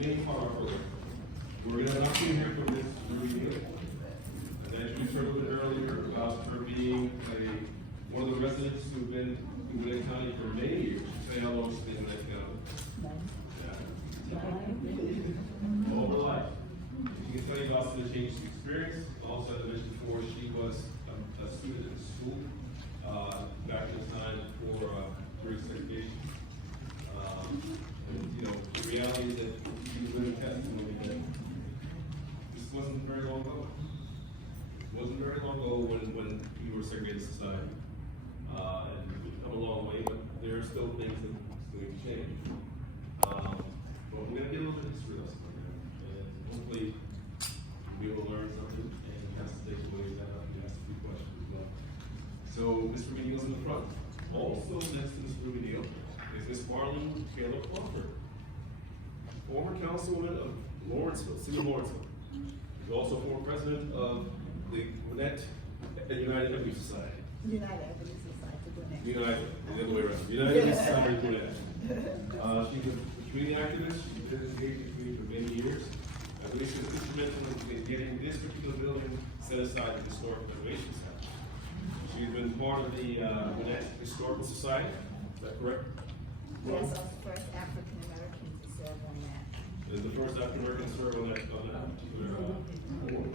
main part of our program. We're going to have an opportunity here for Ms. Rubye Neal. As I introduced her a little bit earlier about her being one of the residents who've been in Gwinnett County for many years. Say how long she's been in Gwinnett County. All her life. She can tell you about some of the changes she experienced. Also, as I mentioned before, she was a student in school back in the time for during segregation. And, you know, the reality is that she was living testimony that this wasn't very long ago. It wasn't very long ago when we were a segregated society. And we've come a long way, but there are still things that still need to change. But we're going to get a little bit of history lesson and hopefully you'll be able to learn something and have some takeaways that you ask a few questions as well. So Ms. Rubye Neal's in the front. Also next to Ms. Rubye Neal is Ms. Marlene Taylor Crawford, former councilwoman of Lawrenceville, City of Lawrenceville. She's also former president of the Gwinnett United Equity Society. United Equity Society, Gwinnett. United, the other way around. United Equity Society, Gwinnett. She's a community activist. She's been engaged in the community for many years. I believe she was instrumental in getting this particular building set aside for historic preservation center. She's been part of the Gwinnett Historical Society. Is that correct? Yes, I was the first African American to serve on that. Is the first African American to serve on that particular board.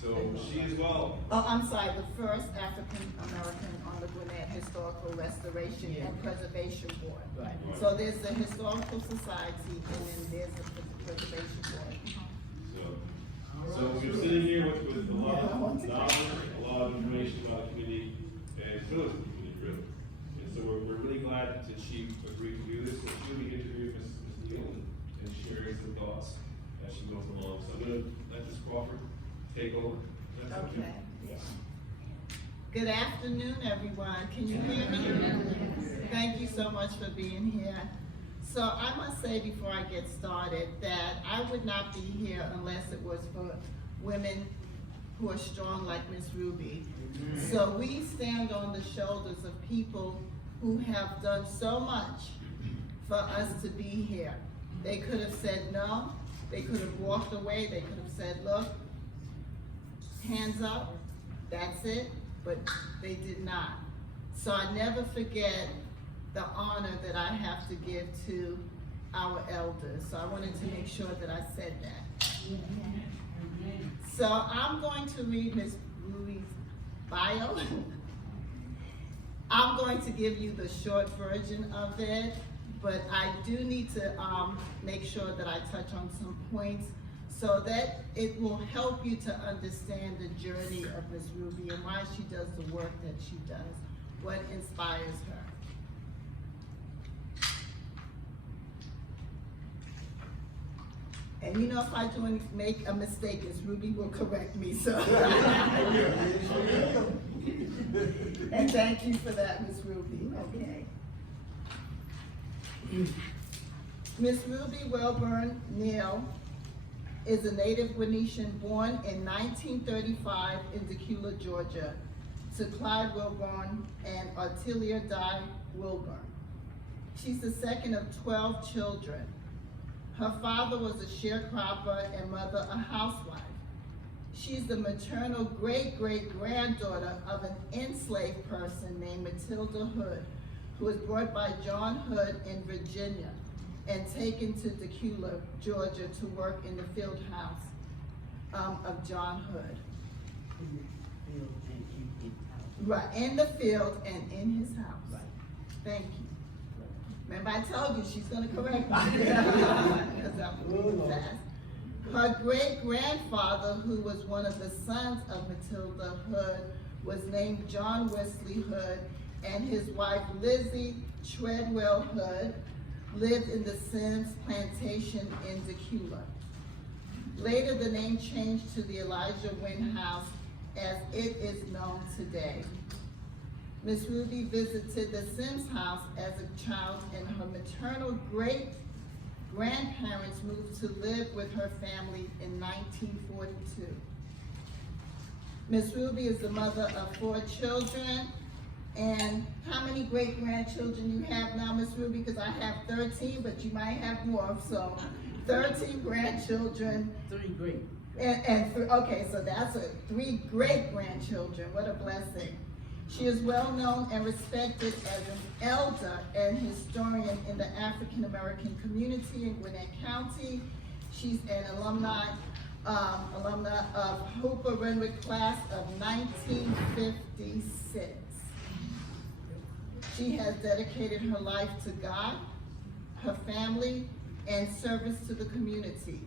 So she as well. Oh, I'm sorry, the first African American on the Gwinnett Historical Restoration and Preservation Board. Right. So there's the Historical Society and then there's the Preservation Board. So we're sitting here with a lot of knowledge, a lot of information about the community and feelings of the community, really. And so we're really glad that she agreed to do this. So she'll be interviewing Ms. Neal and sharing some thoughts as she goes along. So I'm going to let Ms. Crawford take over. Okay. Yeah. Good afternoon, everyone. Can you hear me? Thank you so much for being here. So I must say before I get started that I would not be here unless it was for women who are strong like Ms. Rubye. So we stand on the shoulders of people who have done so much for us to be here. They could have said no, they could have walked away, they could have said, look, hands up, that's it, but they did not. So I never forget the honor that I have to give to our elders. So I wanted to make sure that I said that. So I'm going to read Ms. Rubye's bio. I'm going to give you the short version of it, but I do need to make sure that I touch on some points so that it will help you to understand the journey of Ms. Rubye and why she does the work that she does, what inspires her. And you know, if I do make a mistake, Ms. Rubye will correct me, so. And thank you for that, Ms. Rubye, okay. Ms. Rubye Welburn Neal is a native Gwinnettian born in 1935 in Decatur, Georgia, to Clyde Wilburn and Artelia Di Wilburn. She's the second of 12 children. Her father was a sharecropper and mother a housewife. She's the maternal great-great-granddaughter of an enslaved person named Matilda Hood, who was brought by John Hood in Virginia and taken to Decatur, Georgia to work in the field house of John Hood. Right, in the field and in his house. Right. Thank you. Remember I told you she's gonna correct me because I'm moving fast. Her great-grandfather, who was one of the sons of Matilda Hood, was named John Wesley Hood, and his wife Lizzie Treadwell Hood lived in the Sims Plantation in Decatur. Later, the name changed to the Elijah Wynn House as it is known today. Ms. Rubye visited the Sims house as a child, and her maternal great-grandparents moved to live with her family in 1942. Ms. Rubye is the mother of 4 children. And how many great-grandchildren you have now, Ms. Rubye? Because I have 13, but you might have more, so 13 grandchildren. 3 great. Okay, so that's 3 great-grandchildren. What a blessing. She is well known and respected as an elder and historian in the African American community in Gwinnett County. She's an alumna of Hooper Renwick class of 1956. She has dedicated her life to God, her family, and service to the community.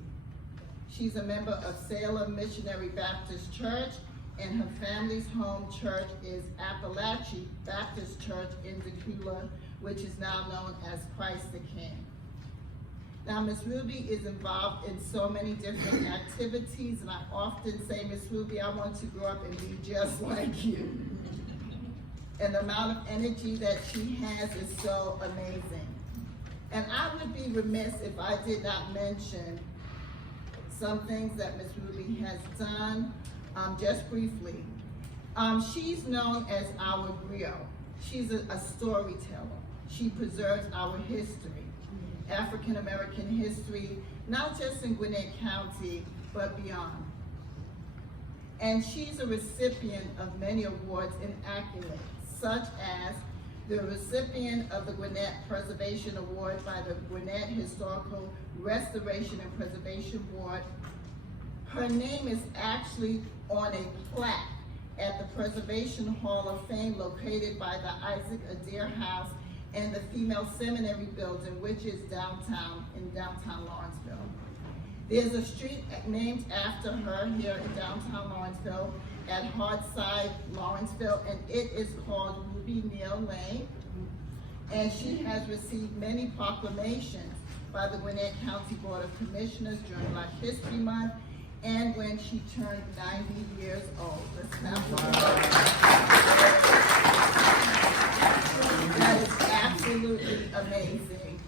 She's a member of Salem Missionary Baptist Church, and her family's home church is Appalachia Baptist Church in Decatur, which is now known as Christ the King. Now, Miss Rubye is involved in so many different activities, and I often say, Miss Rubye, I want to grow up and be just like you. And the amount of energy that she has is so amazing. And I would be remiss if I did not mention some things that Ms. Rubye has done, just briefly. She's known as our griot. She's a storyteller. She preserves our history, African American history, not just in Gwinnett County, but beyond. And she's a recipient of many awards and accolades, such as the recipient of the Gwinnett Preservation Award by the Gwinnett Historical Restoration and Preservation Board. Her name is actually on a plaque at the Preservation Hall of Fame located by the Isaac Adair House and the Female Seminary Building, which is in downtown Lawrenceville. There's a street named after her here in downtown Lawrenceville at Hardside, Lawrenceville, and it is called Rubye Neal Lane. And she has received many proclamations by the Gwinnett County Board of Commissioners during Black History Month and when she turned 90 years old. Let's clap for her. That is absolutely amazing.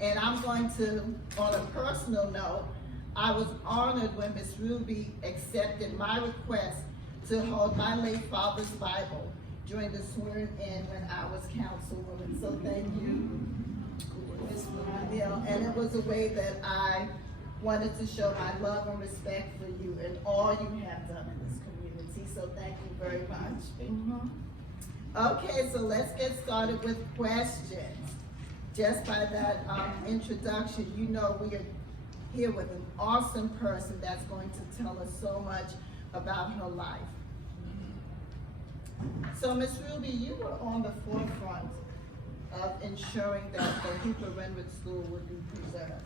And I'm going to, on a personal note, I was honored when Ms. Rubye accepted my request to hold my late father's Bible during the swearing-in when I was councilwoman. So thank you, Ms. Rubye Neal. And it was a way that I wanted to show my love and respect for you and all you have done in this community. So thank you very much. Okay, so let's get started with questions. Just by that introduction, you know we are here with an awesome person that's going to tell us so much about her life. So Ms. Rubye, you were on the forefront of ensuring that the Hooper Renwick School would be preserved.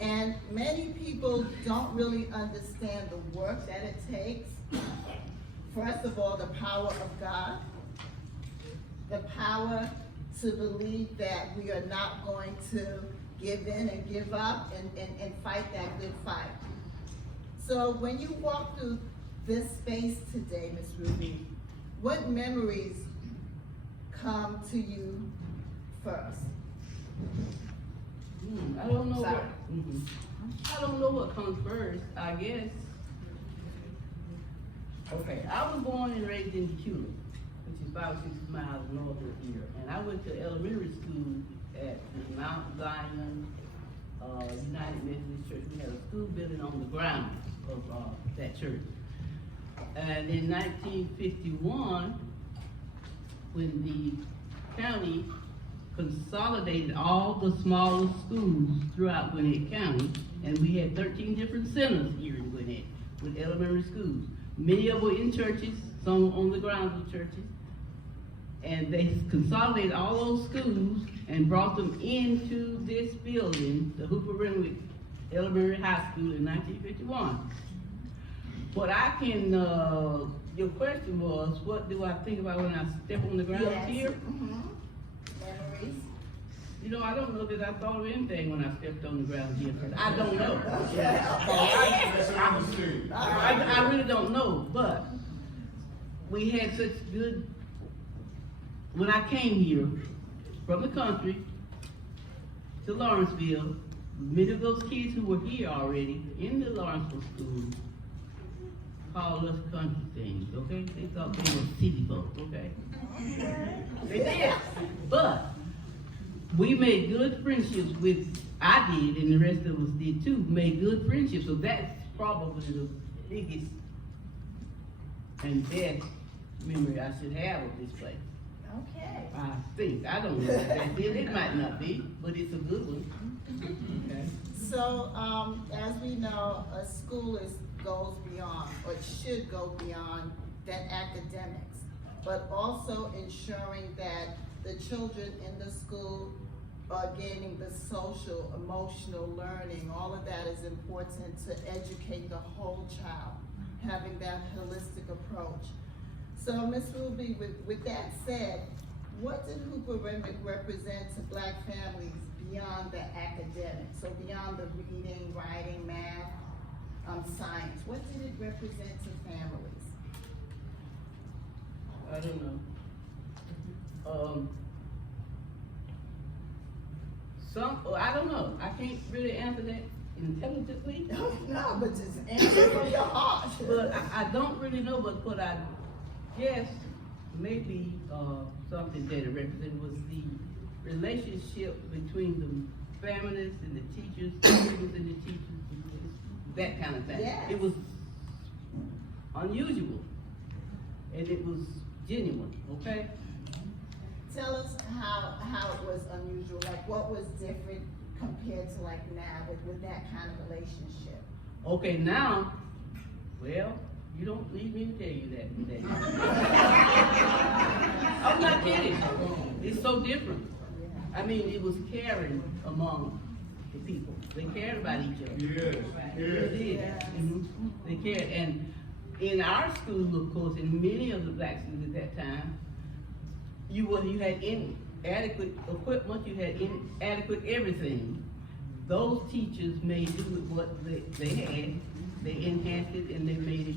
And many people don't really understand the work that it takes. First of all, the power of God, the power to believe that we are not going to give in and give up and fight that good fight. So when you walk through this space today, Ms. Rubye, what memories come to you first? I don't know what. I don't know what comes first. I guess. Okay, I was born and raised in Decatur, which is about 6 miles north of here, and I went to elementary school at the Mount Zion United Methodist Church. We had a school building on the ground of that church. And in 1951, when the county consolidated all the smaller schools throughout Gwinnett County, and we had 13 different centers here in Gwinnett with elementary schools. Many of them were in churches, some on the grounds of churches, and they consolidated all those schools and brought them into this building, the Hooper Renwick Elementary High School in 1951. What I can, your question was, what do I think about when I step on the ground here? Memories? You know, I don't know that I thought of anything when I stepped on the ground here, because I don't know. I really don't know, but we had such good, when I came here from the country to Lawrenceville, many of those kids who were here already in the Lawrenceville school called us country things, okay? They thought they were city folk, okay? They did. But we made good friendships with, I did, and the rest of us did too, made good friendships, so that's probably the biggest and best memory I should have of this place. Okay. I think, I don't know if that's it, it might not be, but it's a good one. Okay. So, as we know, a school goes beyond, or it should go beyond that academics, but also ensuring that the children in the school are gaining the social, emotional learning. All of that is important to educate the whole child, having that holistic approach. So, Ms. Rubye, with that said, what did Hooper Renwick represent to Black families beyond the academics? So beyond the reading, writing, math, science, what did it represent to families? I don't know. I don't know. I can't really answer that intelligently. No, but just answer from your heart. But I don't really know, but what I guess maybe something that it represented was the relationship between the families and the teachers, the students and the teachers, that kind of thing. Yes. It was unusual, and it was genuine, okay? Tell us how it was unusual, like what was different compared to like now with that kind of relationship? Okay, now, well, you don't need me to tell you that today. I'm not kidding. It's so different. I mean, it was caring among the people. They cared about each other. Yes, They did. Mhm. They cared. And in our school, of course, in many of the Black schools at that time, you had inadequate equipment, you had inadequate everything. Those teachers made do with what they had. They enhanced it and they made it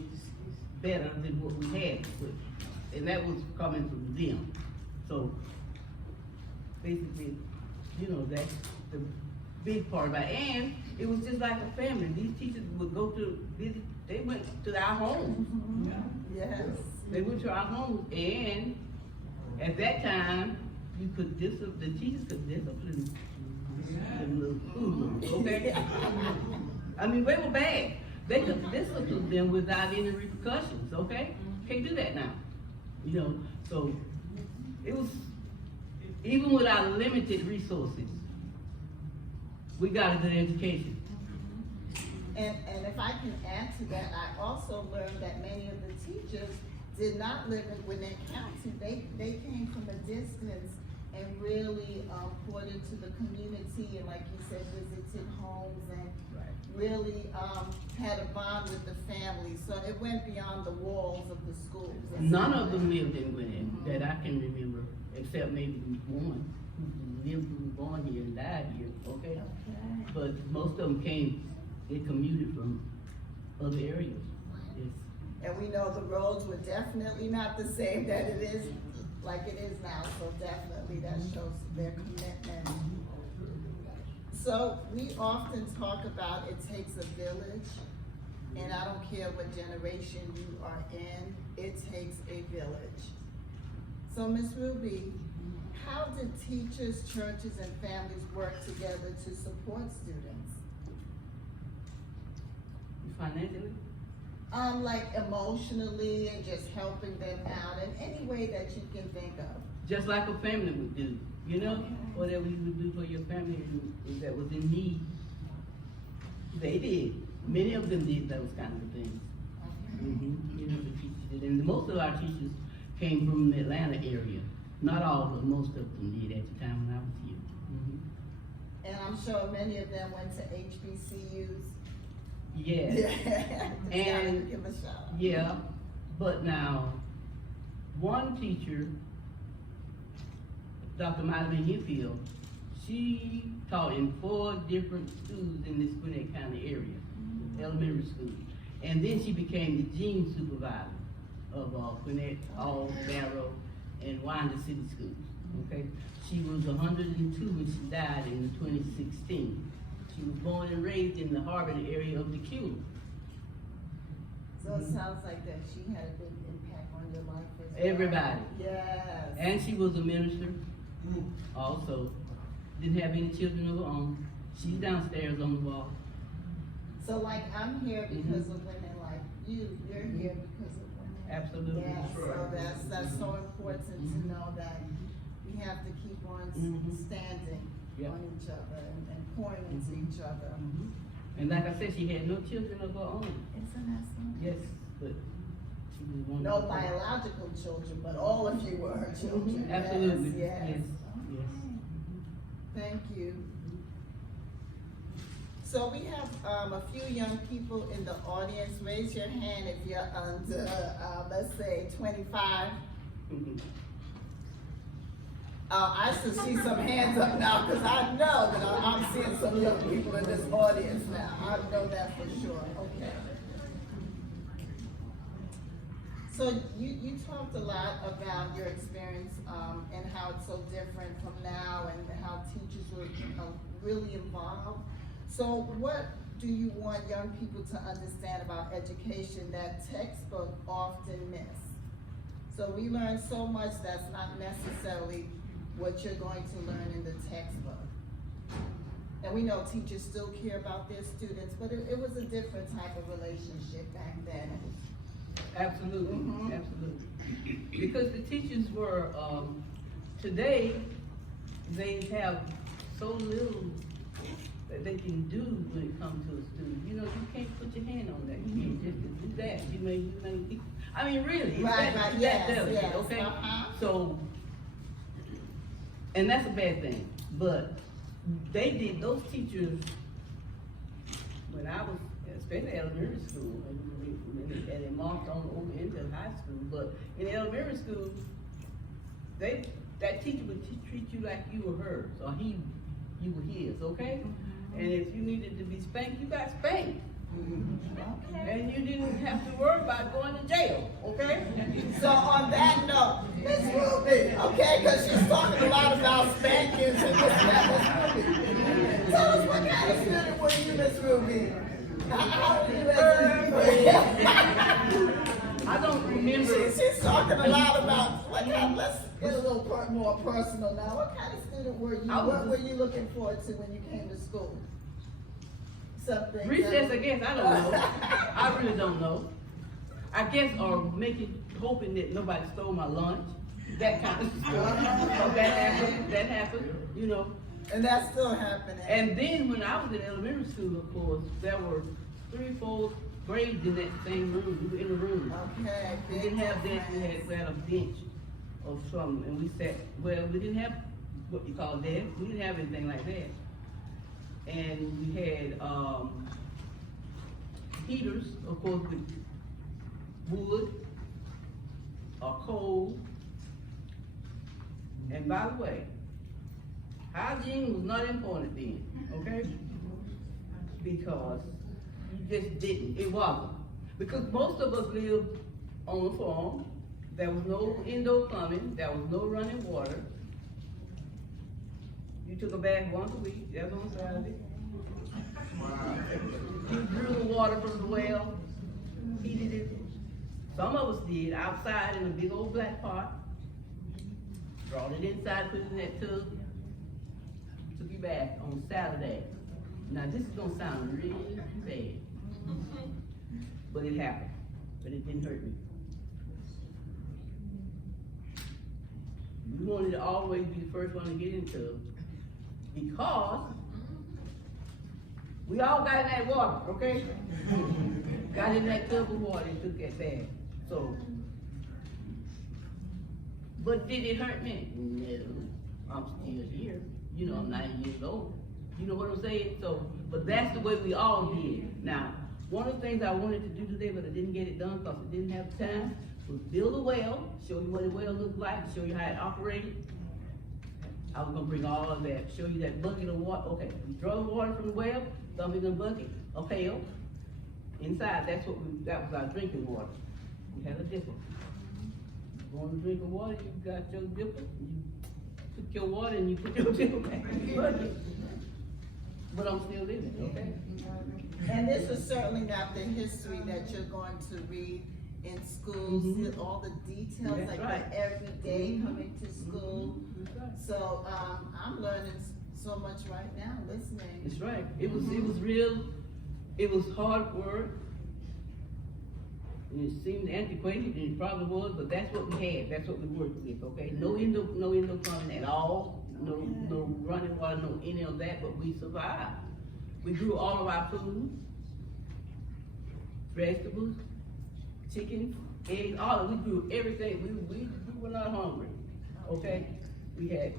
better than what we had. And that was coming from them. So basically, that's the big part about it. And it was just like a family. These teachers would go to visit, they went to our homes. Yes. They went to our homes, and at that time, the teachers could discipline them little fools, okay? I mean, they were bad. They could discipline them without any repercussions, okay? Can't do that now, so it was, even with our limited resources, we got a good education. And if I can add to that, I also learned that many of the teachers did not live in Gwinnett County. They came from a distance and really poured into the community and, like you said, visited homes and really had a bond with the family. So it went beyond the walls of the schools. None of them lived in Gwinnett that I can remember, except maybe one who was born here and died here, okay? But most of them they commuted from other areas. Yes. And we know the roads were definitely not the same that it is, like it is now, so definitely that shows their commitment. So we often talk about it takes a village, and I don't care what generation you are in, it takes a village. So Ms. Rubye, how did teachers, churches, and families work together to support students? Financially? Like emotionally and just helping them out in any way that you can think of. Just like a family would do, whatever you would do for your family that was in need. They did. Many of them did those kind of things. The teachers did. And most of our teachers came from the Atlanta area. Not all, but most of them did at the time when I was here. And I'm sure many of them went to HBCUs. Yes. Yeah. And give a shout. yeah, but now, one teacher, Dr. Madeline Hinfield, she taught in 4 different schools in this Gwinnett County area, elementary schools. And then she became the dean supervisor of Gwinnett, Hall, Barrow, and Winder City Schools, okay? She was 102 when she died in 2016. She was born and raised in the Harvard area of Decatur. So it sounds like that she had a big impact on your life as well. Everybody. Yes. And she was a minister also. didn't have any children of her own. She's downstairs on the wall. So like, I'm here because of women like you, you're here because of women. Absolutely. Yeah, so that's so important to know that we have to keep on standing Yep. on each other and pointing to each other. And like I said, she had no children of her own. Isn't that something? Yes, but she was one No of the- biological children, but all of you were her children. Absolutely. Yes, Yes. yes. Yes. Thank you. So we have a few young people in the audience. Raise your hand if you're under, let's say, 25. I should see some hands up now because I know that I'm seeing some young people in this audience now. I know that for sure. Okay. So you talked a lot about your experience and how it's so different from now and how teachers were really involved. So what do you want young people to understand about education that textbooks often miss? So we learn so much that's not necessarily what you're going to learn in the textbook. And we know teachers still care about their students, but it was a different type of relationship back then. Absolutely, absolutely. Because the teachers were, today, they have so little that they can do when it comes to a student. You know, you can't put your hand on that. You can't just do that. You may, I mean, really. it's Right, that- right, it's yes, that delicate, yes, okay? uh-huh. So, and that's a bad thing, but they did, those teachers, when I was, especially elementary school, and it marked on over into high school, but in elementary school, that teacher would treat you like you were hers, or you were his, okay? And if you needed to be spanked, you got spanked. And you didn't have to worry about going to jail, okay? So on that note, Miss Rubye, okay, because she's talking a lot about spankings and this and that, Miss Rubye. Tell us what kind of student were you, Miss Rubye? How were you I don't remember. She's talking a lot about, let's get a little more personal now. What kind of student were you? What were you looking forward to when you came to school? Something. Recess, I guess, I don't know. I really don't know. I guess, or hoping that nobody stole my lunch, that kind of stuff. That happened, you know. And that's still happening. And then when I was in elementary school, of course, there were 3, 4 grades in that same room. We were in a room. Okay. We didn't have desks, we had a bench or something, and we sat, well, we didn't have what you call desks, we didn't have anything like that. And we had, heaters, of course, with wood or coal. And by the way, hygiene was not important then, okay? Because you just didn't, it wasn't. Because most of us lived on the farm, there was no indoor plumbing, there was no running water. You took a bath once a week, that's on Saturday. You drew the water from the well, heated it. Some of us did outside in a big old black pot. Brought it inside, put it in that tub. Took your bath on Saturday. Now this is gonna sound really bad. But it happened. But it didn't hurt me. We wanted to always be the first one to get into it. Because we all got in that water, okay? Got in that tub of water and took that bath. So, but did it hurt me? No, I'm still here. You know, I'm 9 years old. You know what I'm saying? So, but that's the way we all did. Now, one of the things I wanted to do today, but I didn't get it done because I didn't have time, was build a well, show you what a well looked like, show you how it operated. I was gonna bring all of that, show you that bucket of water. Okay, we draw the water from the well, dump it in a bucket, a pail. Inside, that was our drinking water. We had a dipper. You want to drink of water, you got your dipper, you took your water and you put your dipper back in the bucket. But I'm still living, okay? And this is certainly not the history that you're going to read in schools, all the details, That's like right. every day coming to school. That's right. So I'm learning so much right now, listening. That's right. It was real, it was hard work. And it seemed antiquated, and it probably was, but that's what we had, that's what we worked with, okay? No window plumbing at all, no running water, no any of that, but we survived. We grew all of our food, vegetables, chicken, eggs, all of it. We grew everything. We were not hungry, okay? We had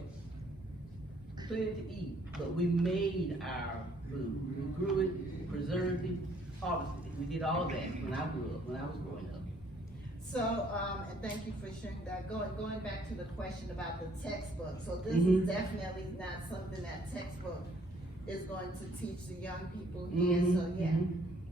plenty to eat, but we made our food. We grew it, preserved it, harvested it. We did all that when I grew up, when I was growing up. So, and thank you for sharing that. Going back to the question about the textbook. So this is definitely not something that textbook is going to teach the young people here. So yeah.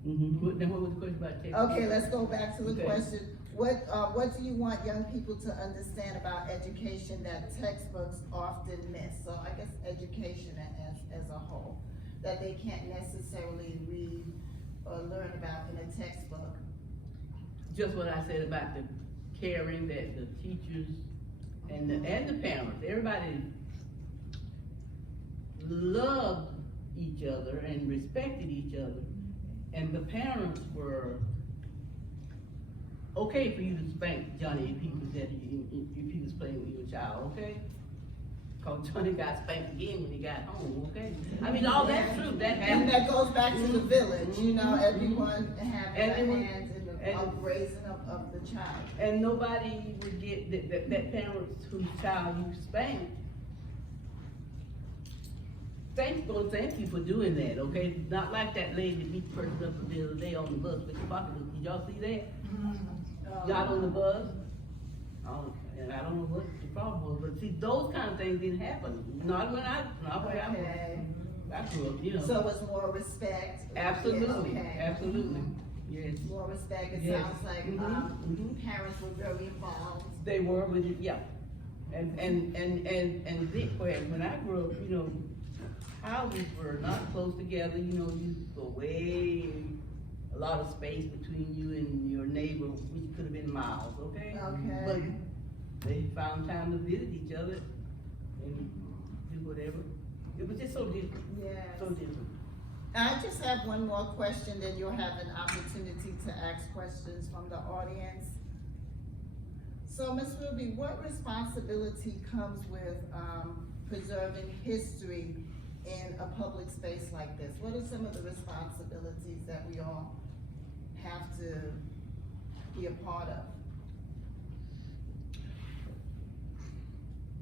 Then what was the question about textbook? Okay, let's go back to the Okay. question. What do you want young people to understand about education that textbooks often miss? So I guess education as a whole, that they can't necessarily read or learn about in a textbook. Just what I said about the caring that the teachers and the parents, everybody loved each other and respected each other. And the parents were okay for you to spank Johnny if he was playing with your child, okay? Cause Johnny got spanked again when he got home, okay? I mean, all that's true, that happened. And that goes back to the village, you know, everyone having Everyone- their hands in the raising of the child. And nobody would get that parents whose child you spanked. Thank you for doing that, okay? Not like that lady that beat the person up the other day on the bus with the pocketbook. Did y'all see that? Got on the bus. And I don't know what the problem was, but see, those kind of things didn't happen. Not where I grew up, you know. So it's more respect. Absolutely, Yes, okay. absolutely, yes. More respect. It Yes. sounds like parents were very involved. They were with it, yeah. And when I grew up, you know, houses were not close together, you know, you go way, a lot of space between you and your neighbor, which could have been miles, okay? Okay. But they found time to visit each other and do whatever. It was just so different, Yes. so different. I just have one more question, then you'll have an opportunity to ask questions from the audience. So, Ms. Rubye, what responsibility comes with preserving history in a public space like this? What are some of the responsibilities that we all have to be a part of?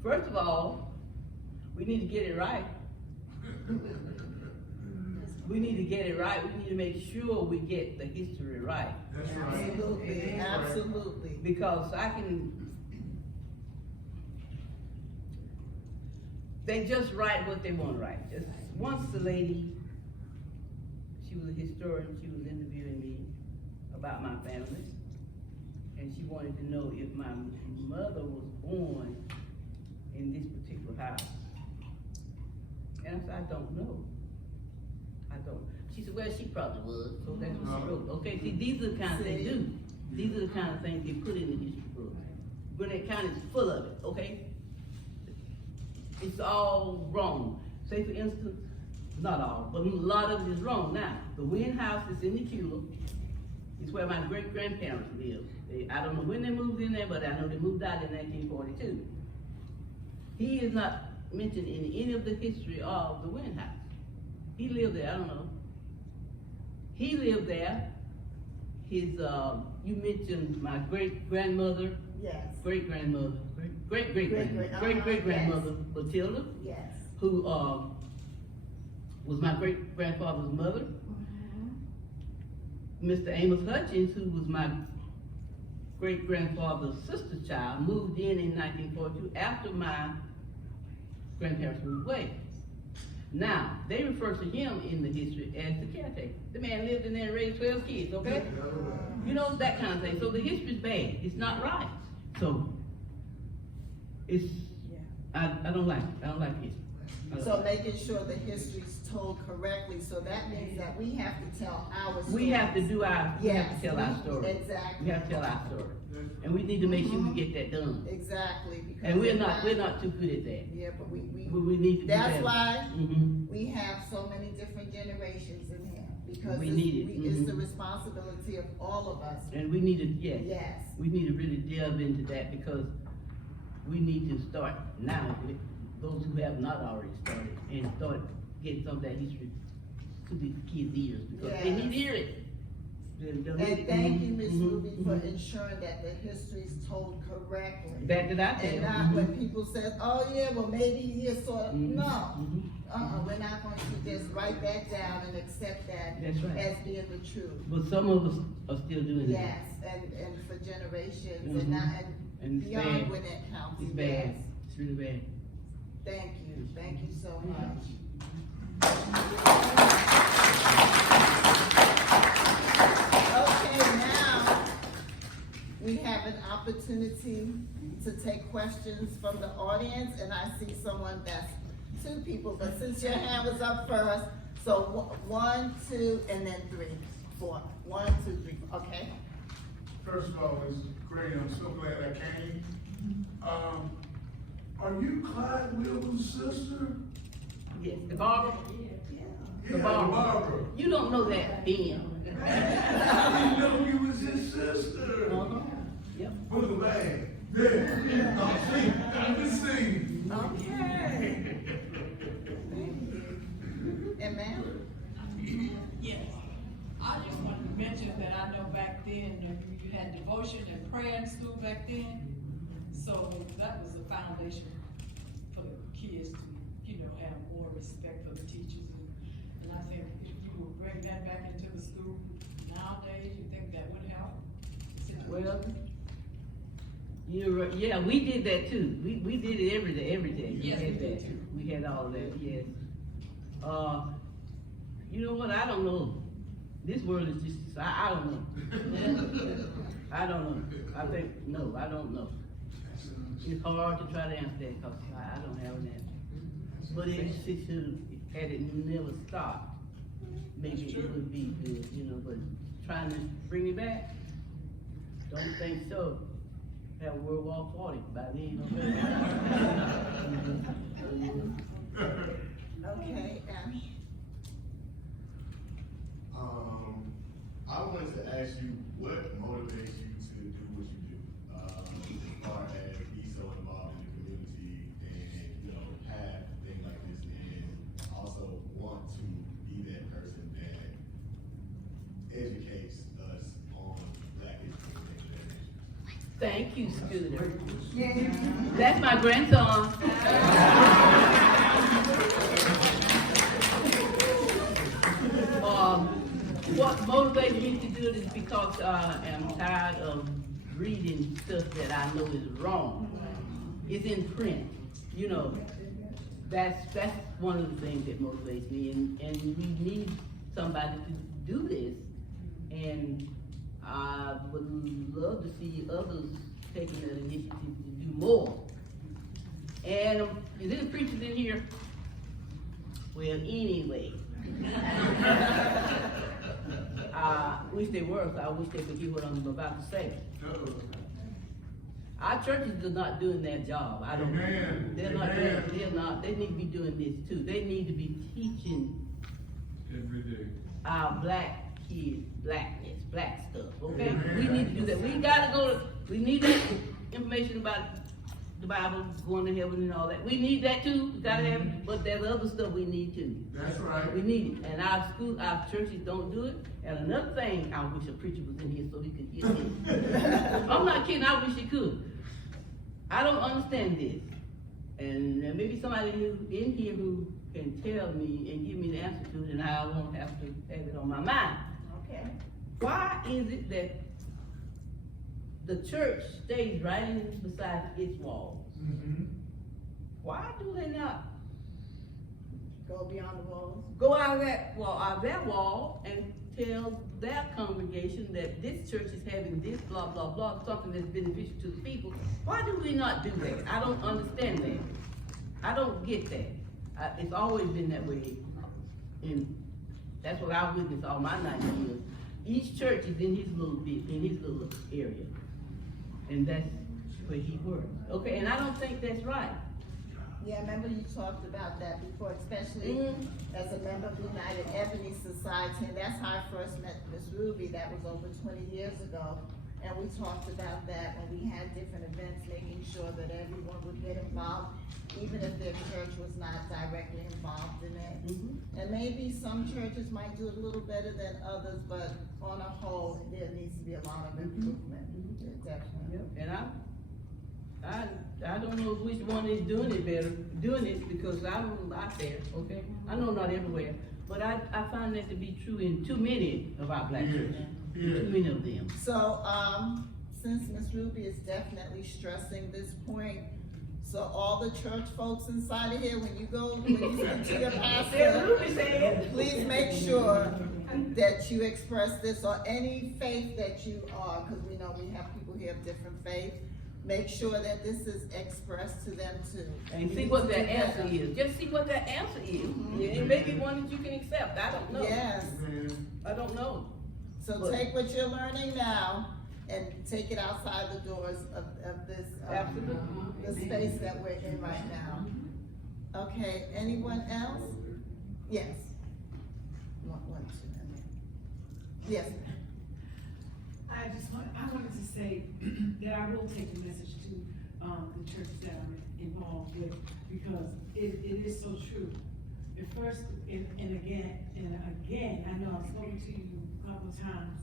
First of all, we need to get it right. We need to get it right. We need to make sure we get the history right. That's right. Absolutely, absolutely. Because they just write what they want to write. Just once the lady, she was a historian, she was interviewing me about my family, and she wanted to know if my mother was born in this particular house. And I said, I don't know. I don't. She said, well, she probably was, so that's what she wrote. Okay, see, these are the kind of things they do. These are the kind of things they put in the history book. Gwinnett County is full of it, okay? It's all wrong. Say for instance, not all, but a lot of it is wrong. Now, the Wynn house is in the Cula. It's where my great-grandparents lived. I don't know when they moved in there, but I know they moved out in 1942. He is not mentioned in any of the history of the Wynn house. He lived there, I don't know. He lived there. His, you mentioned my great-grandmother. Yes. Great-grandmother, great-great-grandmother, Matilda, Yes. who, was my great-grandfather's mother. Mr. Amos Hutchins, who was my great-grandfather's sister's child, moved in 1942 after my grandparents moved away. Now, they refer to him in the history as the caretaker. The man lived in there and raised 12 kids, okay? You know, that kind of thing. So the history's bad. It's not right. So, it's, I don't like it. I don't like history. So making sure the history's told correctly, so that means that we have to tell our story. We have to do our, we have to tell our story. Exactly. We have to tell our story. And we need to make sure we get that done. Exactly. Because And we're not too good at that. Yeah, but we We need to do that's better. why Mhm. we have so many different generations in here, because We it's, need it. it's the Mhm. responsibility of all of us. And we need to, yes. Yes. We need to really delve into that because we need to start now, those who have not already started, and start getting some of that history to the kids' ears, because they need to hear it. And thank you, Ms. Mhm, Ruby, for mhm. ensuring that the history's told correctly. That did I tell And you? not when people say, oh yeah, well maybe he is sort of, Mhm, no. mhm. We're not going to just write that down and accept that That's right. as being the truth. But some of us are still doing that. Yes, and for generations, Mhm. and not, And and it's beyond bad. Gwinnett County, It's yes. bad, it's really bad. Thank you so much. Okay, now, we have an opportunity to take questions from the audience, and I see someone that's two people, but since your hand was up first, so 1, 2, and then 3, 4. 1, 2, 3, 4, okay? First of all, it's great, I'm so glad I came. Are you Clyde Wilbur's sister? Yes, the barber, Yeah, barber. Barbara. you don't know that, Ben. I didn't know you was his sister. Uh-huh, yep. Put the bag. There. Let me see. Okay. And ma'am? Yes, I just wanted to mention that I know back then, you had devotion and prayer in school back then. So that was the foundation for the kids to, have more respect for the teachers. And I think if you would bring that back into the school nowadays, you think that would help? Well, you're right. Yeah, we did that too. We did it every day. Yes, we had did that. too. We had all of that, yes. You know what, I don't know. This world is just, I don't know. I don't know. I think, no, I don't know. It's hard to try to answer that because I don't have an answer. But it should, had it never stopped, maybe it would be good, but trying to bring it back, don't think so. Have World War 40 by then, Okay, and I wanted to ask you what motivates you to do what you do, as far as be so involved in the community and, have things like this and also want to be that person that educates us on Black history and that issue. Thank you, Scooter. That's my grandson. What motivates me to do it is because I am tired of reading stuff that I know is wrong. It's in print, That's one of the things that motivates me, and we need somebody to do this. And I would love to see others taking that initiative to do more. And is there preachers in here? Well, anyway. I wish they were, so I wish they could hear what I'm about to say. Our churches are not doing their job. I don't. Amen. They're not. Amen. They're not. They need to be doing this too. They need to be teaching Every day. our black kids blackness, black stuff. Okay, Amen. we need to do that. We gotta go. We need that information about the Bible, going to heaven and all that. We need that too. We gotta have it. But there's other stuff we need too. That's right. We need it, and our churches don't do it. And another thing, I wish a preacher was in here so he could hear this. I'm not kidding, I wish he could. I don't understand this. And there may be somebody in here who can tell me and give me the answer to it, and I won't have to have it on my mind. okay. Why is it that the church stays right in beside its walls? Mm-hmm. Why do they not Go beyond the walls. go out of that wall and tell their congregation that this church is having this blah blah blah, something that's beneficial to the people? Why do we not do that? I don't understand that. I don't get that. It's always been that way, and that's what I witnessed all my 9 years. Each church is in his little bit, in his little area, and that's where he works. Okay, and I don't think that's right. Yeah, I remember you talked about that before, especially as a member of the United Ebony Society, and that's how I first met Miss Ruby. That was over 20 years ago, and we talked about that when we had different events, making sure that everyone would get involved, even if their church was not directly involved in it. And maybe some churches might do it a little better than others, but on a whole, there needs to be a lot of improvement. Yeah, definitely. And I don't know which one is doing it better, because I'm out there, okay? I know not everywhere, but I find that to be true in too many of our black churches. Too many of them. So, since Miss Ruby is definitely stressing this point, so all the church folks inside of here, when you speak to your pastor, please make sure that you express this, or any faith that you are, because we know we have people here of different faith. Make sure that this is expressed to them too. And see what their answer is. Just see what their answer is. It may be one that you can accept. I don't know. Yes. I don't know. So take what you're learning now and take it outside the doors of this, the space that we're in right now. Okay, anyone else? Yes. One, two, yes. I wanted to say that I will take the message to the church that I'm involved with, because it is so true. At first, and again, I know I've spoken to you a couple of times.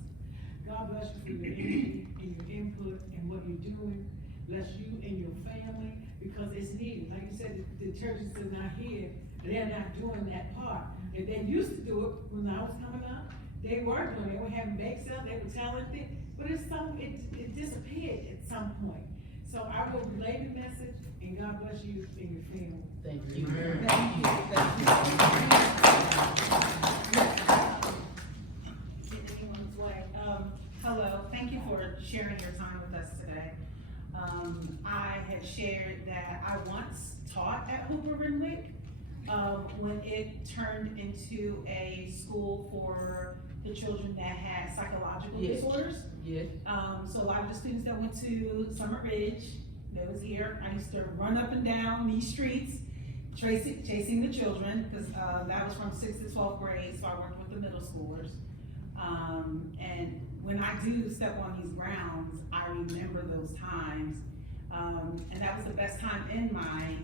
God bless you for your energy and your input and what you're doing. Bless you and your family, because it's needed. Like you said, the churches are not here, they're not doing that part. If they used to do it when I was coming up, they were doing it. They were having bake sales, they were talented, but it disappeared at some point. So I will relay the message, and God bless you and your family. Thank you. Thank you. Anyone's way. Hello, thank you for sharing your time with us today. I had shared that I once taught at Hooper Renwick when it turned into a school for the children that had psychological disorders. Yes. So a lot of the students that went to Summit Ridge, that was here, I used to run up and down these streets, chasing the children, because that was from 6th to 12th grade, so I worked with the middle schoolers. And when I do step on these grounds, I remember those times. And that was the best time in my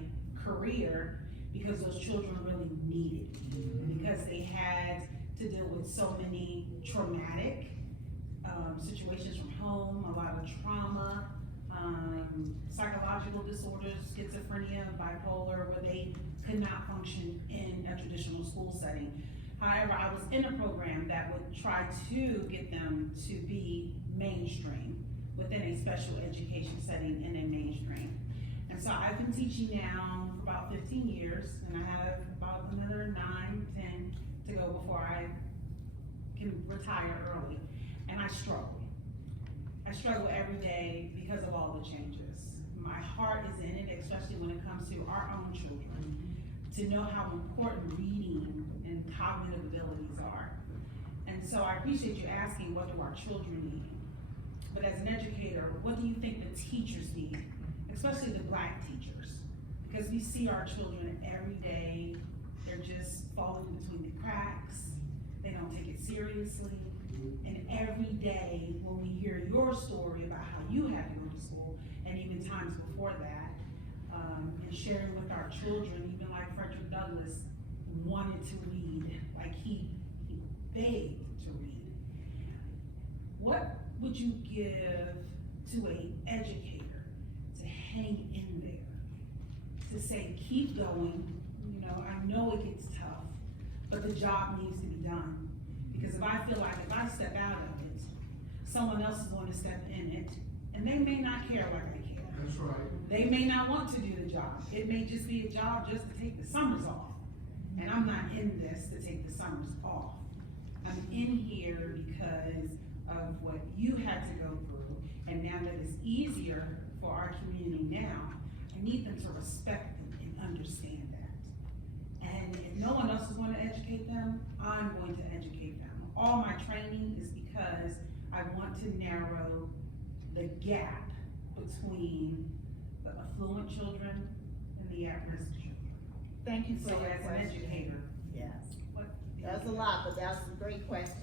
career, because those children really needed it, because they had to deal with so many traumatic situations from home, a lot of trauma, psychological disorders, schizophrenia, bipolar, where they could not function in a traditional school setting. However, I was in a program that would try to get them to be mainstream within a special education setting in a mainstream. And so I've been teaching now for about 15 years, and I have about another 9, 10 to go before I can retire early. And I struggle. I struggle every day because of all the changes. My heart is in it, especially when it comes to our own children, to know how important reading and cognitive abilities are. And so I appreciate you asking, what do our children need? But as an educator, what do you think the teachers need? Especially the Black teachers, because we see our children every day. They're just falling between the cracks. They don't take it seriously. And every day when we hear your story about how you had to go to school, and even times before that, and sharing with our children, even like Frederick Douglass wanted to read, like he begged to read. What would you give to an educator to hang in there, to say, keep going, you know, I know it gets tough, but the job needs to be done? Because if I feel like if I step out of it, someone else is going to step in it, and they may not care like I care. That's right. They may not want to do the job. It may just be a job just to take the summers off. And I'm not in this to take the summers off. I'm in here because of what you had to go through, and now that it's easier for our community now, I need them to respect and understand that. And if no one else is going to educate them, I'm going to educate them. All my training is because I want to narrow the gap between the affluent children and the at-risk children. Thank you for So your as an question. educator, Yes, what? that's a lot, but that's a great question.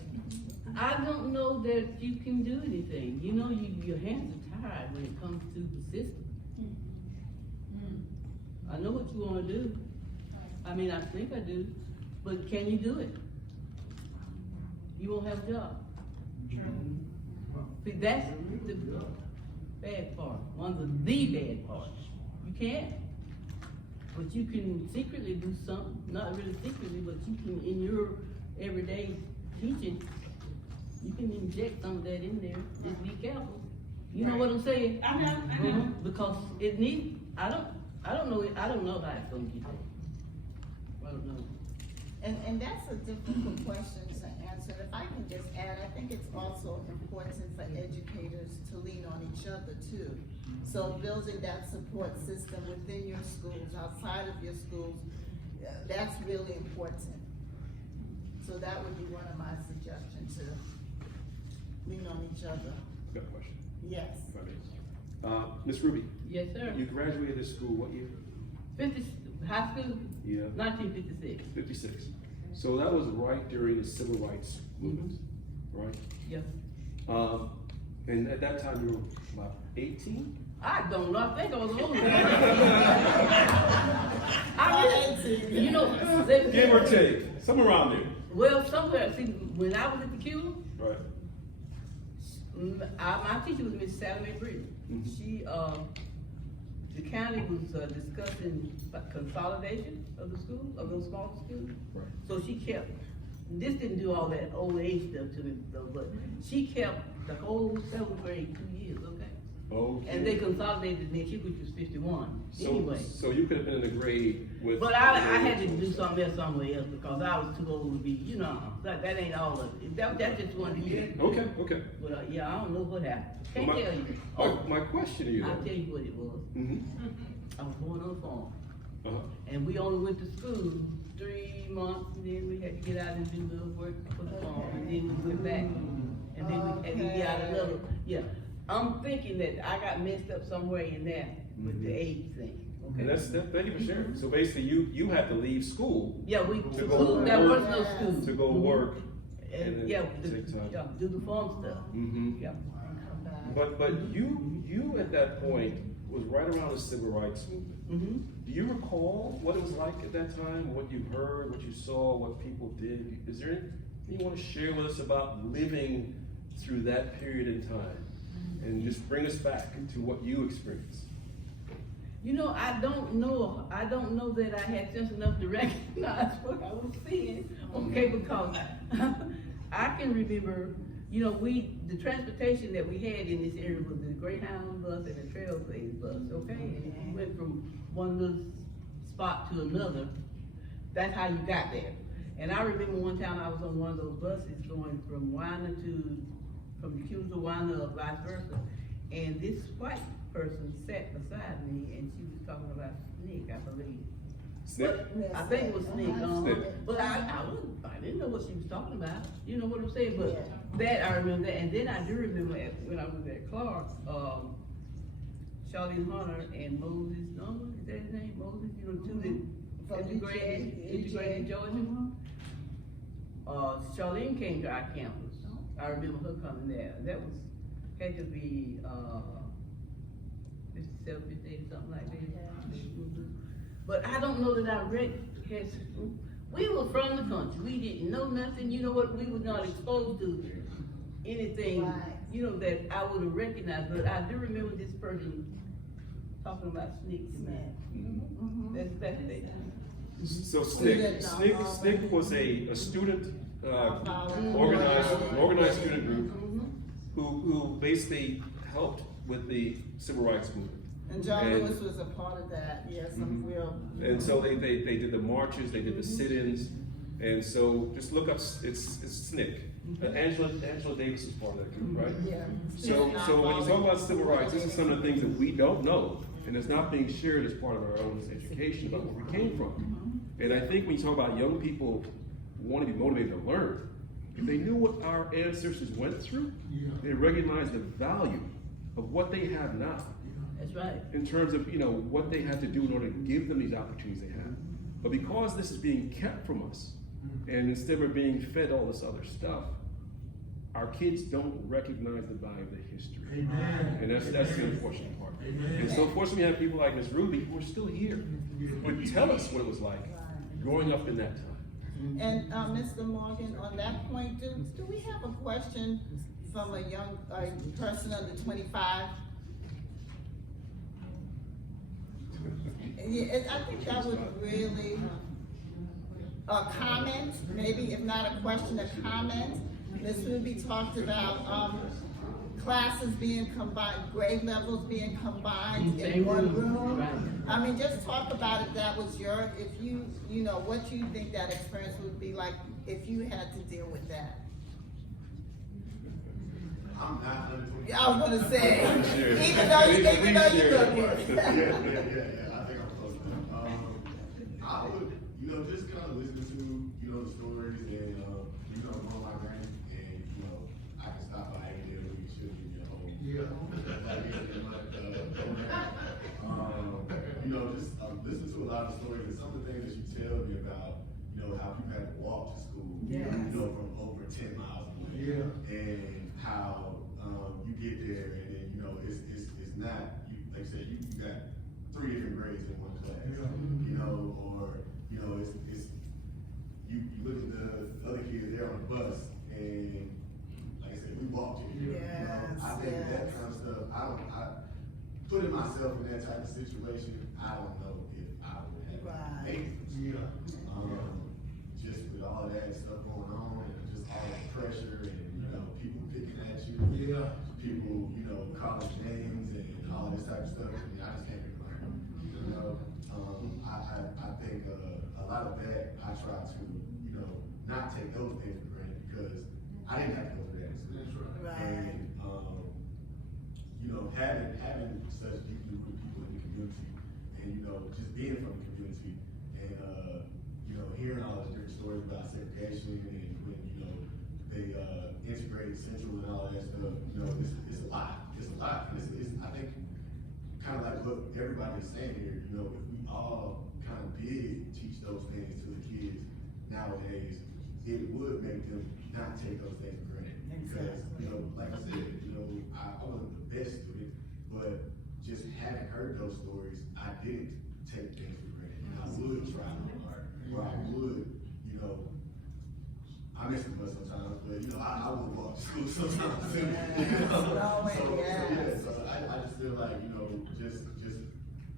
I don't know that you can do anything. You know, your hands are tied when it comes to the system. I know what you wanna do. I mean, I think I do, but can you do it? You won't have a job. See, that's the bad part, one of the bad parts. You can't. But you can secretly do something, not really secretly, but you can, in your everyday teaching, you can inject some of that in there. Just be careful. You know what I'm saying? I know. Because it needs, I don't know how it's gonna get there. I don't know. And that's a difficult question to answer. If I can just add, I think it's also important for educators to lean on each other too. So building that support system within your schools, outside of your schools, that's really important. So that would be one of my suggestions, to lean on each other. Got a question. Yes. If I may. Ms. Rubye, Yes, sir. you graduated this school what year? High school, Yeah. 1956. 56. So that was right during the civil rights movement, right? Yeah. And at that time you were about 18? I don't know, I think I was older. You know, Give or take, somewhere around there. well, somewhere, see, when I was at the Cuba, Right. my teacher was Miss Salome Bridges. Mhm. She, the county was discussing consolidation of the school, of those small schools. Right. So she kept, this didn't do all that old age stuff to me though, but she kept the whole 7th grade 2 years, okay? Okay. And they consolidated next year, which was 51, anyway. So you could have been in a grade with. But I had to do something else somewhere else because I was too old to be, you know, that ain't all of it. That's just one year. Okay. But yeah, I don't know what happened. Can't Well, tell you. my question to you. I'll tell you what it was. Mm-hmm. I was born on a farm. Uh-huh. And we only went to school 3 months, and then we had to get out and do little work for the farm, and then we went back. And then we had to get out another, yeah. I'm thinking that I got messed up somewhere in there with the age thing, okay? And thank you for sharing. So basically you had to leave school Yeah, we, to school, go there work, was no school. to go work. And, then yeah, take time. yeah, do the farm stuff, Mm-hmm. yeah. But you at that point was right around the civil rights movement. Mm-hmm. Do you recall what it was like at that time? What you heard, what you saw, what people did? Is there anything you want to share with us about living through that period in time? And just bring us back to what you experienced. You know, I don't know that I had sense enough to recognize what I was seeing, okay, because I can remember, you know, the transportation that we had in this area was the Greyhound bus and the Trailblaze bus, okay? And we went from one little spot to another. That's how you got there. And I remember one time I was on one of those buses going from the Cuba to Winder or vice versa. And this white person sat beside me and she was talking about Snick, I believe. Snip? I think it was Snick, Snick. but I didn't know what she was talking about. You know what I'm saying? But that, I remember that. And then I do remember when I was at Clark, Charlene Hunter and Moses, no, is that his name? Moses, you know, two that integrated in Georgia. Charlene came to our campus. I remember her coming there. That had to be 57, 58, something like that. But I don't know that I we were from the country. We didn't know nothing. You know what? We were not exposed to anything, you know, that I would have recognized. But I do remember this person talking about Snick to me. That's it. So SNCC was a student organized student group who basically helped with the civil rights movement. And John Lewis was a part of that, yes, real. And so they did the marches, they did the sit-ins, and so just look up, it's SNCC. Angela Davis is part of that group, right? Yeah. So when you talk about civil rights, this is some of the things that we don't know, and it's not being shared as part of our own education about where we came from. And I think when you talk about young people wanting to be motivated to learn, if they knew what our ancestors went through, they recognize the value of what they have now. That's right. In terms of, you know, what they had to do in order to give them these opportunities they have. But because this is being kept from us, and instead of being fed all this other stuff, our kids don't recognize the value of the history. Amen. And that's the unfortunate part. Amen. And so unfortunately we have people like Ms. Ruby who are still here, who would tell us what it was like growing up in that time. And, Mr. Morgan, on that point, do we have a question from a young, person under 25? Yeah, I think that would really, a comment, maybe if not a question, a comment. Ms. Ruby talked about, classes being combined, grade levels being combined in one room. Right. I mean, just talk about if that was your, if you know, what you think that experience would be like if you had to deal with that. I'm not under 20. I was gonna say, Sure. even though you Please look Yeah, it. I think I'm close enough. I would, just kind of listen to, the stories and, know my granny, and, I can stop by any day of the week, she'll give me a whole. Just listen to a lot of stories, and some of the things that she tells me about, how people had to walk to school, from over 10 miles away. And how, you get there, and then, it's not, like I said, you got 3 different grades in one class, or, it's, you look at the other kids, they're on the bus, and like I said, we walked here. I think that kind of stuff, putting myself in that type of situation, I don't know if I would have made it. Just with all of that stuff going on, and just all the pressure, and, people picking at you, people, calling names, and all this type of stuff, I mean, I just can't be learning. I think a lot of that, I try to, not take those things for granted, because I didn't have to go through that in school. And, having such deeply rooted people in the community, and, just being from the community, and, hearing all the different stories about segregation, and when, they, integrated Central and all of that stuff, it's a lot. It's a lot. And it's I think, kind of like what everybody is saying here, if we all kind of did teach those things to the kids nowadays, it would make them not take those things for granted. Because, like I said, I wasn't the best student, but just having heard those stories, I didn't take things for granted. And I would try real hard, or I would, I miss the bus sometimes, but I would walk to school sometimes too. So I just feel like, just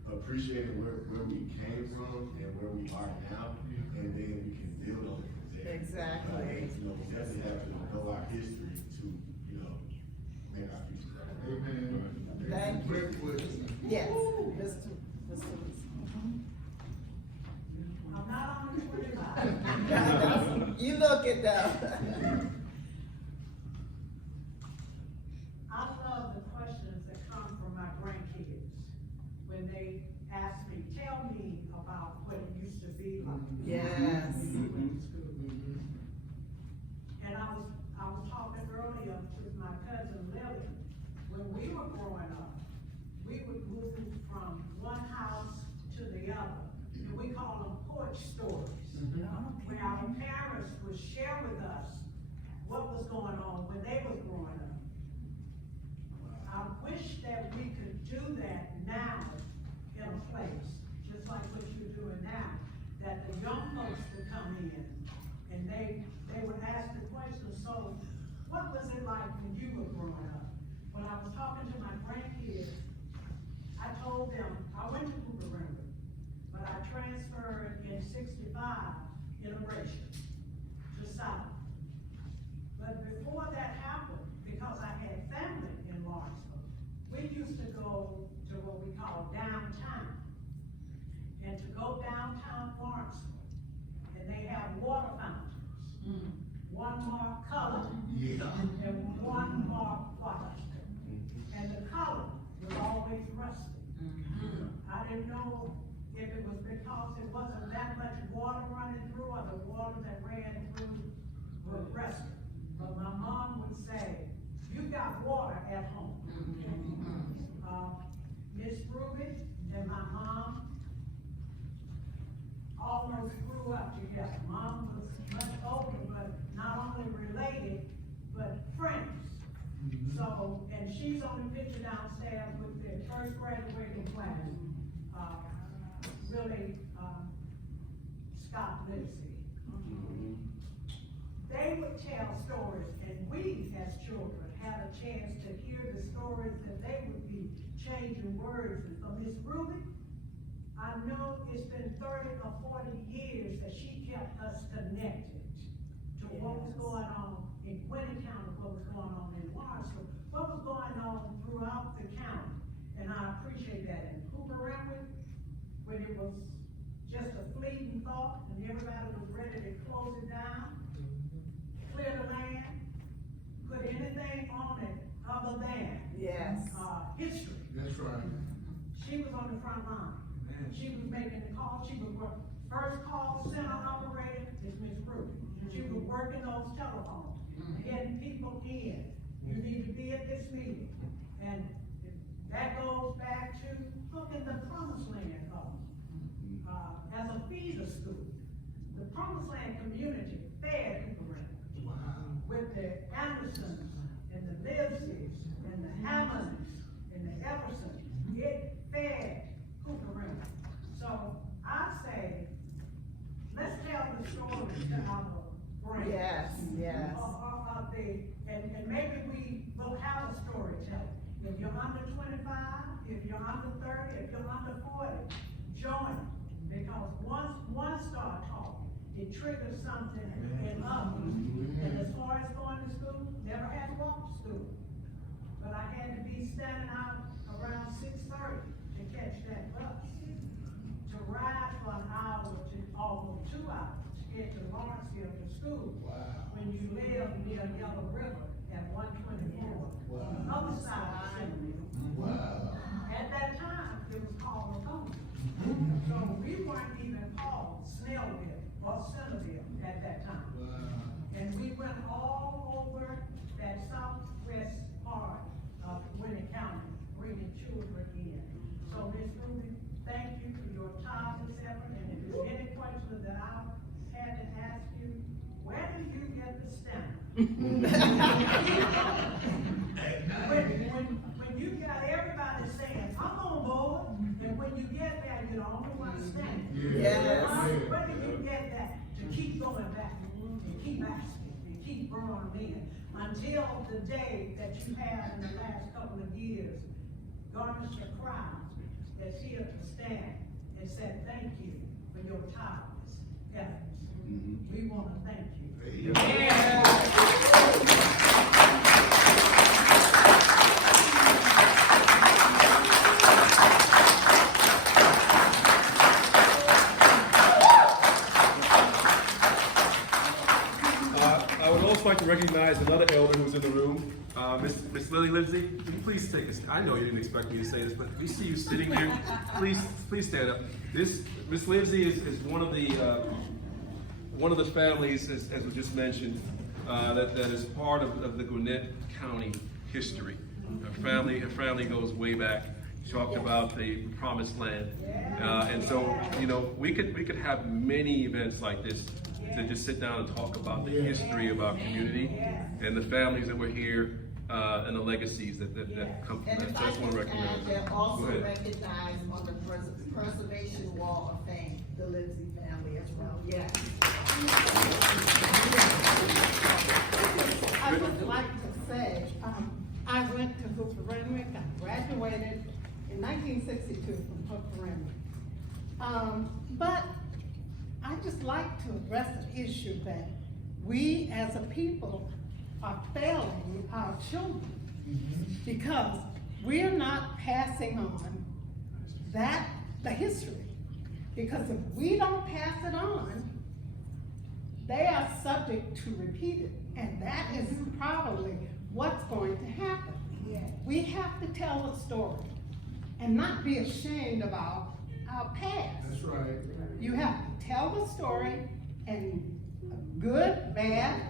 appreciating where we came from and where we are now, and then we can build on it from there. Exactly. We definitely have to know our history to, make our future better. Amen. Thank you. Great question. Yes, Mr. I'm not on the 25. You look it though. I love the questions that come from my grandkids when they ask me, tell me about what it used to be like. Yes. When you went to school. And I was talking earlier with my cousin Lily, when we were growing up, we would move from one house to the other, and we call them porch stories. Where our parents would share with us what was going on when they was growing up. I wish that we could do that now in a place, just like what you're doing now, that the young folks would come in and they would ask the question, so what was it like when you were growing up? When I was talking to my grandkids, I told them, I went to Hooper Renwick, but I transferred in '65 integration to South. But before that happened, because I had family in Lawrenceville, we used to go to what we call downtown. And to go downtown Lawrenceville, and they have water fountains. One marked color, and one marked white. And the color was always rusty. I didn't know if it was because it wasn't that much water running through, or the water that ran through was rested. But my mom would say, you got water at home. Miss Rubye and my mom almost grew up together. Mom was much older, but not only related, but friends. So, and she's on the picture downstairs with the first graduating class. Really, Scott Lindsay. They would tell stories, and we as children had a chance to hear the stories that they would be changing words. And for Miss Rubye, I know it's been 30 or 40 years that she kept us connected to what was going on in Gwinnett County, what was going on in Warsaw, what was going on throughout the county. And I appreciate that. And Hooper Renwick, when it was just a fleeting thought and everybody was ready to close it down, clear the land, put anything on it other than history. That's right. She was on the front line. She was making the call. She was first call center operator is Miss Rubye. She was working those telephones, getting people in. You need to be at this meeting. And that goes back to hooking the Promised Land up as a feeder school. The Promised Land community fed Hooper Renwick with the Andersons and the Livesys and the Hammonds and the Eversons. It fed Hooper Renwick. So I say, let's tell the stories to our brains. Yes. And maybe we will have a storytelling. If you're under 25, if you're under 30, if you're under 40, join. Because once one start talking, it triggers something in others. And as far as going to school, never had to walk to school. But I had to be standing out around 6:30 to catch that bus. To ride for an hour to almost 2 hours to get to Lawrenceville to school. When you live near Yellow River at 124, on the other side of Centerville. At that time, it was called Macomb. So we weren't even called Snellville or Centerville at that time. And we went all over that southwest part of Gwinnett County, bringing children in. So Ms. Rubye, thank you for your tireless effort. And if there's any questions that I had to ask you, where do you get the stamp? when you got everybody saying, I'm on board, and when you get there, you're the only one standing. Yes. Where do you get that to keep going back and keep asking and keep bringing in until the day that you have in the last couple of years garnished a crowd that's here to stand and said thank you for your tireless efforts. We want to thank you. I would also like to recognize another elder who's in the room, Miss Lily Lindsay. Can you please take this? I know you didn't expect me to say this, but we see you sitting here. Please stand up. This Miss Lindsay is one of the families, as was just mentioned, that is part of the Gwinnett County history. Her family goes way back. She talked about the Promised Land, and so we could have many events like this to just sit down and talk about the history of our community and the families that were here and the legacies that come from And that. if So I just want to recognize they're them. also Go ahead. recognized on the Preservation Wall of Fame, the Lindsay family as well. Yes. I would like to say, I went to Hooper Renwick. I graduated in 1962 from Hooper Renwick. But I just like to address an issue that we as a people are failing our children because we're not passing on the history. Because if we don't pass it on, they are subject to repeat it. And that is probably what's going to happen. We have to tell a story and not be ashamed about our past. That's right. You have to tell the story, and good, bad,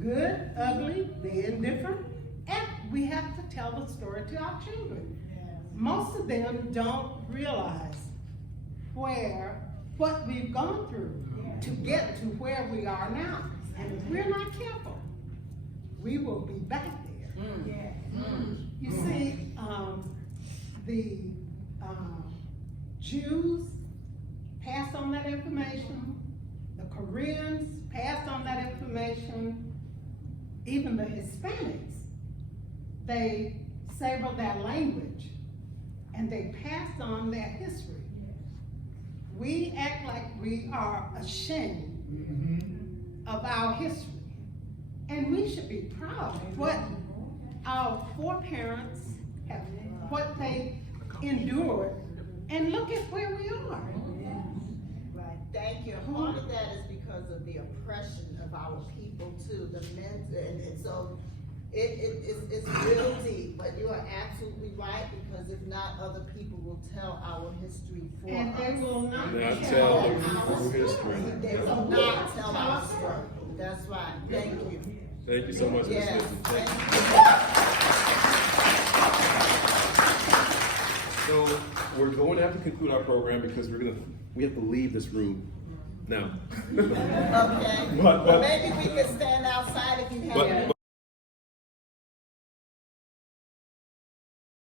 good, ugly, the indifferent, and we have to tell the story to our children. Most of them don't realize what we've gone through to get to where we are now. And if we're not careful, we will be back there. You see, the Jews passed on that information, the Koreans passed on that information, even the Hispanics, they savored their language and they passed on their history. We act like we are ashamed of our history. And we should be proud of what our foreparents have, what they endured, and look at where we are. Right, thank you. Part of that is because of the oppression of our people too, the men, and so it's real deep, but you are absolutely right, because if not, other people will tell our history for us. And they will not tell the our full history. They will not tell our story. That's right, thank you. Thank you so much, Ms. Yes, Smith. thank you. So we're going to have to conclude our program because we have to leave this room now. Okay, But- well, maybe we can stand outside if you have.